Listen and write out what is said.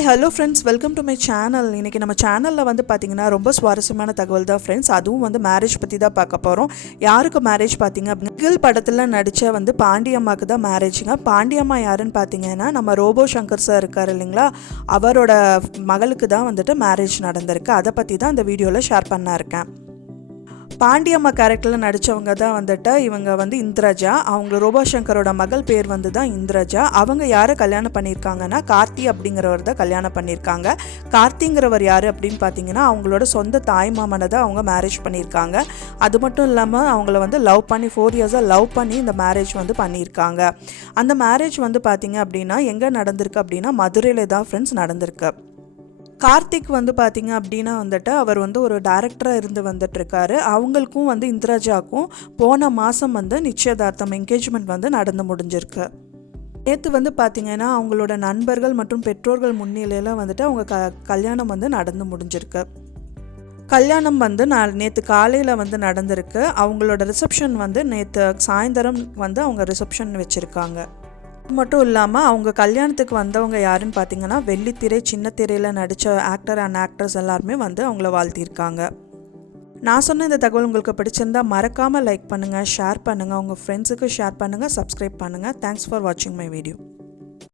Hi hello friends, welcome to my channel. இன்றைக்கி நம்ம சேனலில் வந்து பார்த்திங்கன்னா ரொம்ப சுவாரஸ்யமான தகவல் தான் ஃப்ரெண்ட்ஸ். அதுவும் வந்து மேரேஜ் பற்றி தான் பார்க்க போகிறோம். யாருக்கு மேரேஜ் பார்த்திங்க அப்படின்னா, நிகில் படத்தில் நடித்த வந்து பாண்டியம்மாவுக்கு தான் மேரேஜுங்க. பாண்டியம்மா யாருன்னு பார்த்தீங்கன்னா, நம்ம ரோபோ சங்கர் சார் இருக்கார் இல்லைங்களா, அவரோட மகளுக்கு தான் வந்துட்டு மேரேஜ் நடந்திருக்கு. அதை பற்றி தான் இந்த வீடியோவில் ஷேர் பண்ண இருக்கேன். பாண்டியம்மா கேரக்டரில் நடித்தவங்க தான் வந்துட்டு இவங்க வந்து இந்திரஜா. அவங்க ரோபோ சங்கரோட மகள் பேர் வந்து தான் இந்திரஜா. அவங்க யாரை கல்யாணம் பண்ணியிருக்காங்கன்னா, கார்த்தி அப்படிங்கிறவர் தான் கல்யாணம் பண்ணியிருக்காங்க. கார்த்திங்கிறவர் யார் அப்படின்னு பார்த்தீங்கன்னா, அவங்களோட சொந்த தாய் மாமனை தான் அவங்க மேரேஜ் பண்ணியிருக்காங்க. அது மட்டும் இல்லாமல் அவங்கள வந்து லவ் பண்ணி 4 இயர்ஸாக லவ் பண்ணி இந்த மேரேஜ் வந்து பண்ணியிருக்காங்க. அந்த மேரேஜ் வந்து பார்த்திங்க அப்படின்னா எங்கே நடந்திருக்கு அப்படின்னா, மதுரையில் தான் ஃப்ரெண்ட்ஸ் நடந்திருக்கு. கார்த்திக் வந்து பார்த்திங்க அப்படின்னா வந்துட்டு அவர் வந்து ஒரு டைரக்டராக இருந்து வந்துட்டுருக்காரு. அவங்களுக்கும் வந்து இந்திரஜாவுக்கும் போன மாதம் வந்து நிச்சயதார்த்தம் என்கேஜ்மெண்ட் வந்து நடந்து முடிஞ்சிருக்கு. நேற்று வந்து பார்த்திங்கன்னா அவங்களோட நண்பர்கள் மற்றும் பெற்றோர்கள் முன்னிலையில் வந்துட்டு அவங்க கல்யாணம் வந்து நடந்து முடிஞ்சிருக்கு. கல்யாணம் வந்து நேற்று காலையில் வந்து நடந்திருக்கு. அவங்களோட ரிசப்ஷன் வந்து நேற்று சாயந்தரம் வந்து அவங்க ரிசப்ஷன் வச்சுருக்காங்க. மட்டும் இல்லாமல் அவங்க கல்யாணத்துக்கு வந்தவங்க யாருன்னு பார்த்தீங்கன்னா, வெள்ளித்திரை சின்ன திரையில் நடித்த ஆக்டர் அண்ட் ஆக்ட்ரஸ் எல்லாருமே வந்து அவங்கள வாழ்த்தியிருக்காங்க. நான் சொன்ன இந்த தகவல் உங்களுக்கு பிடிச்சிருந்தா மறக்காமல் லைக் பண்ணுங்கள், ஷேர் பண்ணுங்கள், உங்கள் ஃப்ரெண்ட்ஸுக்கு ஷேர் பண்ணுங்கள், சப்ஸ்கிரைப் பண்ணுங்கள். தேங்க்ஸ் ஃபார் வாட்சிங் மை வீடியோ.